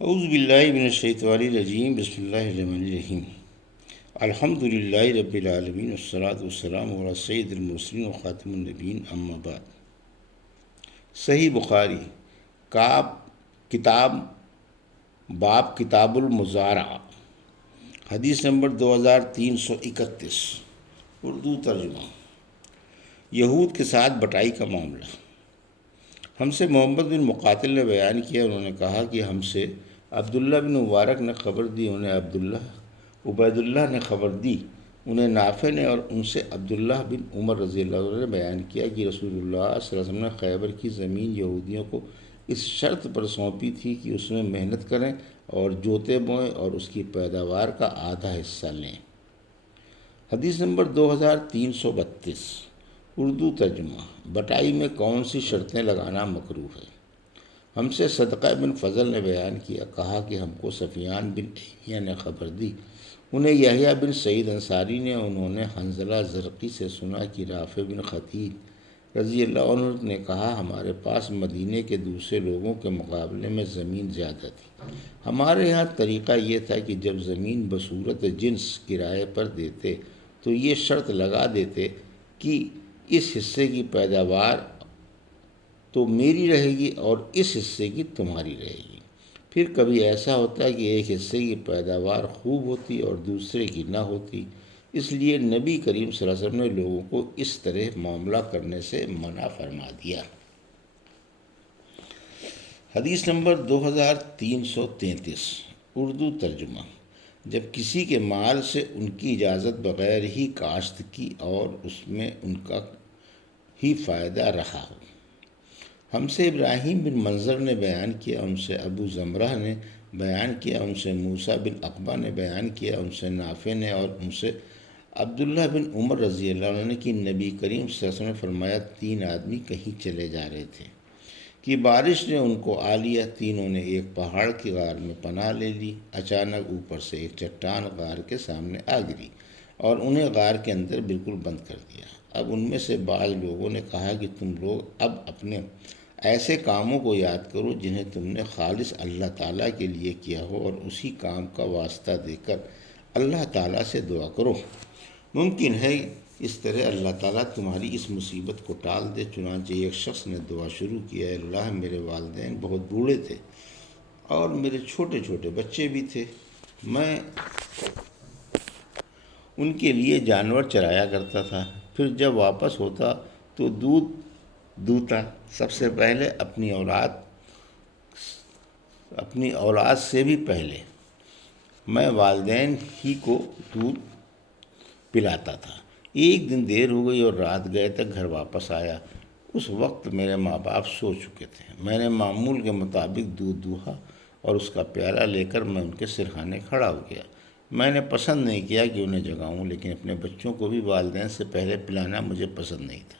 اعوذ باللہ من الشیطان الرجیم، بسم اللہ الرحمن الرحیم۔ الحمد للہ رب العالمین، والصلاة والسلام علی سید المرسلین وخاتم النبیین، اما بعد۔ صحیح بخاری کتاب باب کتاب المزارعہ، حدیث نمبر 2331، اردو ترجمہ۔ یہود کے ساتھ بٹائی کا معاملہ۔ ہم سے محمد بن مقاتل نے بیان کیا، انہوں نے کہا کہ ہم سے عبداللہ بن مبارک نے خبر دی، انہیں عبید اللہ نے خبر دی، انہیں نافع نے، اور ان سے عبداللہ بن عمر رضی اللہ عنہ نے بیان کیا کہ رسول اللہ صلی اللہ علیہ وسلم نے خیبر کی زمین یہودیوں کو اس شرط پر سونپی تھی کہ اس میں محنت کریں اور جوتے بوئیں اور اس کی پیداوار کا آدھا حصہ لیں۔ حدیث نمبر 2332، اردو ترجمہ۔ بٹائی میں کون سی شرطیں لگانا مکروہ ہے؟ ہم سے صدقہ بن فضل نے بیان کیا، کہا کہ ہم کو سفیان بن ایمیہ نے خبر دی، انہیں یحییٰ بن سعید انصاری نے، انہوں نے حنظلہ زرقی سے سنا کہ رافع بن خدیج رضی اللہ عنہ نے کہا ہمارے پاس مدینے کے دوسرے لوگوں کے مقابلے میں زمین زیادہ تھی۔ ہمارے یہاں طریقہ یہ تھا کہ جب زمین بصورت جنس کرائے پر دیتے تو یہ شرط لگا دیتے کہ اس حصے کی پیداوار تو میری رہے گی اور اس حصے کی تمہاری رہے گی۔ پھر کبھی ایسا ہوتا ہے کہ ایک حصے کی پیداوار خوب ہوتی اور دوسرے کی نہ ہوتی، اس لیے نبی کریم صلی اللہ علیہ وسلم نے لوگوں کو اس طرح معاملہ کرنے سے منع فرما دیا۔ حدیث نمبر 2333، اردو ترجمہ۔ جب کسی کے مال سے ان کی اجازت بغیر ہی کاشت کی اور اس میں ان کا ہی فائدہ رہا ہو۔ ہم سے ابراہیم بن منظر نے بیان کیا، ان سے ابو زمرہ نے بیان کیا، ان سے موسیٰ بن عقبہ نے بیان کیا، ان سے نافع نے، اور ان سے عبداللہ بن عمر رضی اللہ عنہ نے کہ نبی کریم صلی اللہ علیہ وسلم نے فرمایا 3 آدمی کہیں چلے جا رہے تھے کہ بارش نے ان کو آ لیا، تینوں نے ایک پہاڑ کی غار میں پناہ لے لی۔ اچانک اوپر سے ایک چٹان غار کے سامنے آ گری اور انہیں غار کے اندر بالکل بند کر دیا۔ اب ان میں سے بعض لوگوں نے کہا کہ تم لوگ اب اپنے ایسے کاموں کو یاد کرو جنہیں تم نے خالص اللہ تعالیٰ کے لیے کیا ہو، اور اسی کام کا واسطہ دے کر اللہ تعالیٰ سے دعا کرو، ممکن ہے اس طرح اللہ تعالیٰ تمہاری اس مصیبت کو ٹال دے۔ چنانچہ ایک شخص نے دعا شروع کیا، اے اللہ میرے والدین بہت بوڑھے تھے اور میرے چھوٹے چھوٹے بچے بھی تھے، میں ان کے لیے جانور چرایا کرتا تھا، پھر جب واپس ہوتا تو دودھ دوتا، سب سے پہلے اپنی اولاد سے بھی پہلے میں والدین ہی کو دودھ پلاتا تھا۔ ایک دن دیر ہو گئی اور رات گئے تک گھر واپس آیا، اس وقت میرے ماں باپ سو چکے تھے۔ میں نے معمول کے مطابق دودھ دوہا اور اس کا پیالہ لے کر میں ان کے سرہانے کھڑا ہو گیا۔ میں نے پسند نہیں کیا کہ انہیں جگاؤں، لیکن اپنے بچوں کو بھی والدین سے پہلے پلانا مجھے پسند نہیں تھا۔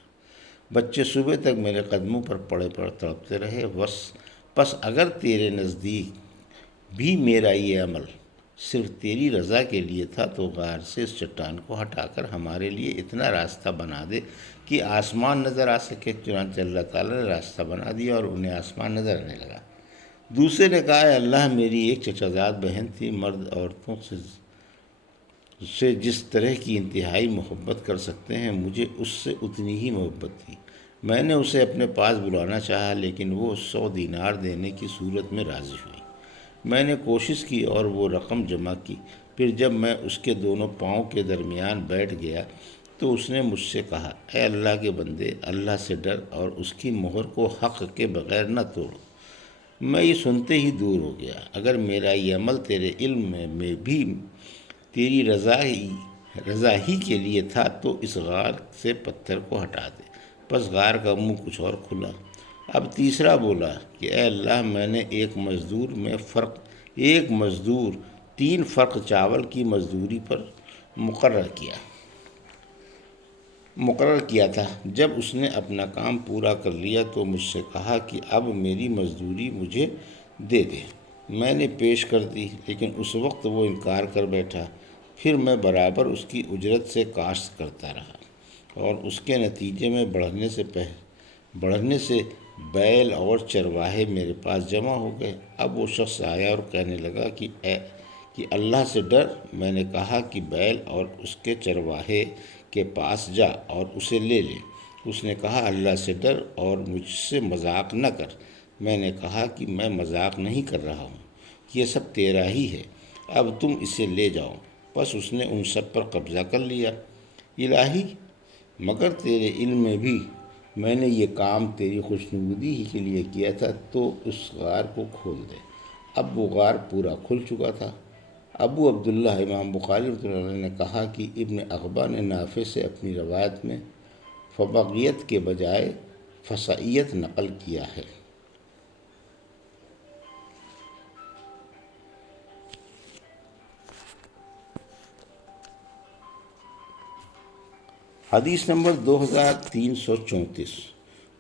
بچے صبح تک میرے قدموں پر پڑے تڑپتے رہے۔ پس اگر تیرے نزدیک بھی میرا یہ عمل صرف تیری رضا کے لیے تھا تو غار سے اس چٹان کو ہٹا کر ہمارے لیے اتنا راستہ بنا دے کہ آسمان نظر آ سکے۔ چنانچہ اللہ تعالیٰ نے راستہ بنا دیا اور انہیں آسمان نظر آنے لگا۔ دوسرے نے کہا، اے اللہ میری ایک چچا زاد بہن تھی، مرد عورتوں سے جس طرح کی انتہائی محبت کر سکتے ہیں مجھے اس سے اتنی ہی محبت تھی۔ میں نے اسے اپنے پاس بلانا چاہا لیکن وہ 100 دینار دینے کی صورت میں راضی ہوئی۔ میں نے کوشش کی اور وہ رقم جمع کی، پھر جب میں اس کے دونوں پاؤں کے درمیان بیٹھ گیا تو اس نے مجھ سے کہا، اے اللہ کے بندے، اللہ سے ڈر اور اس کی مہر کو حق کے بغیر نہ توڑ۔ میں یہ سنتے ہی دور ہو گیا۔ اگر میرا یہ عمل تیرے علم میں بھی تیری رضا ہی کے لیے تھا تو اس غار سے پتھر کو ہٹا دے۔ پس غار کا منہ کچھ اور کھلا۔ اب تیسرا بولا کہ اے اللہ میں نے ایک مزدور 3 فرق چاول کی مزدوری پر مقرر کیا تھا۔ جب اس نے اپنا کام پورا کر لیا تو مجھ سے کہا کہ اب میری مزدوری مجھے دے دے۔ میں نے پیش کر دی لیکن اس وقت وہ انکار کر بیٹھا۔ پھر میں برابر اس کی اجرت سے کاشت کرتا رہا اور اس کے نتیجے میں بڑھنے سے بیل اور چرواہے میرے پاس جمع ہو گئے۔ اب وہ شخص آیا اور کہنے لگا کہ اللہ سے ڈر۔ میں نے کہا کہ بیل اور اس کے چرواہے کے پاس جا اور اسے لے لے۔ اس نے کہا اللہ سے ڈر اور مجھ سے مذاق نہ کر۔ میں نے کہا کہ میں مذاق نہیں کر رہا ہوں، یہ سب تیرا ہی ہے، اب تم اسے لے جاؤ۔ بس اس نے ان سب پر قبضہ کر لیا۔ الہی، مگر تیرے علم میں بھی میں نے یہ کام تیری خوشنودی ہی کے لیے کیا تھا، تو اس غار کو کھول دے۔ اب وہ غار پورا کھل چکا تھا۔ ابو عبداللہ امام بخاری رحمۃ اللہ علیہ نے کہا کہ ابن عقبہ نے نافع سے اپنی روایت میں فبغیت کے بجائے فسعیت نقل کیا ہے۔ حدیث نمبر 2334،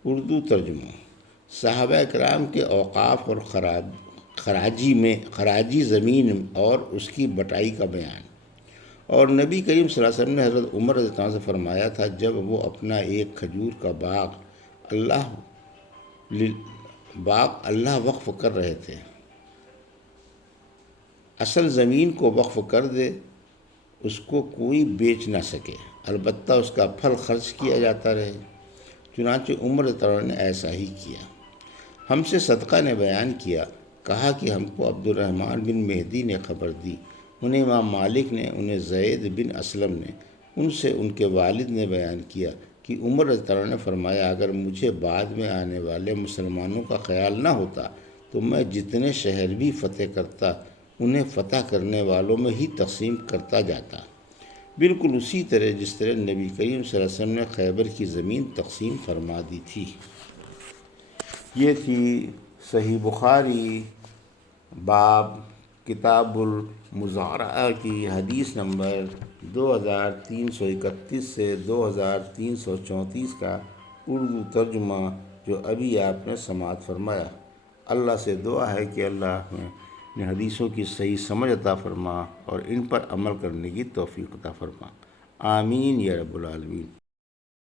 اردو ترجمہ۔ صحابہ کرام کے اوقاف اور خراجی زمین اور اس کی بٹائی کا بیان۔ اور نبی کریم صلی اللہ علیہ وسلم نے حضرت عمر رضی اللہ عنہ سے فرمایا تھا، جب وہ اپنا ایک کھجور کا باغ اللہ وقف کر رہے تھے، اصل زمین کو وقف کر دے، اس کو کوئی بیچ نہ سکے، البتہ اس کا پھل خرچ کیا جاتا رہے۔ چنانچہ عمر رضی اللہ عنہ نے ایسا ہی کیا۔ ہم سے صدقہ نے بیان کیا، کہا کہ ہم کو عبد الرحمن بن مہدی نے خبر دی، انہیں امام مالک نے، انہیں زید بن اسلم نے، ان سے ان کے والد نے بیان کیا کہ عمر رضی اللہ عنہ نے فرمایا، اگر مجھے بعد میں آنے والے مسلمانوں کا خیال نہ ہوتا تو میں جتنے شہر بھی فتح کرتا انہیں فتح کرنے والوں میں ہی تقسیم کرتا جاتا، بالکل اسی طرح جس طرح نبی کریم صلی اللہ علیہ وسلم نے خیبر کی زمین تقسیم فرما دی تھی۔ یہ تھی صحیح بخاری باب کتاب المزارعہ کی حدیث نمبر 2331 سے 2334 کا اردو ترجمہ، جو ابھی آپ نے سماعت فرمایا۔ اللہ سے دعا ہے کہ اللہ ہمیں حدیثوں کی صحیح سمجھ عطا فرما اور ان پر عمل کرنے کی توفیق عطا فرما۔ آمین یا رب العالمین۔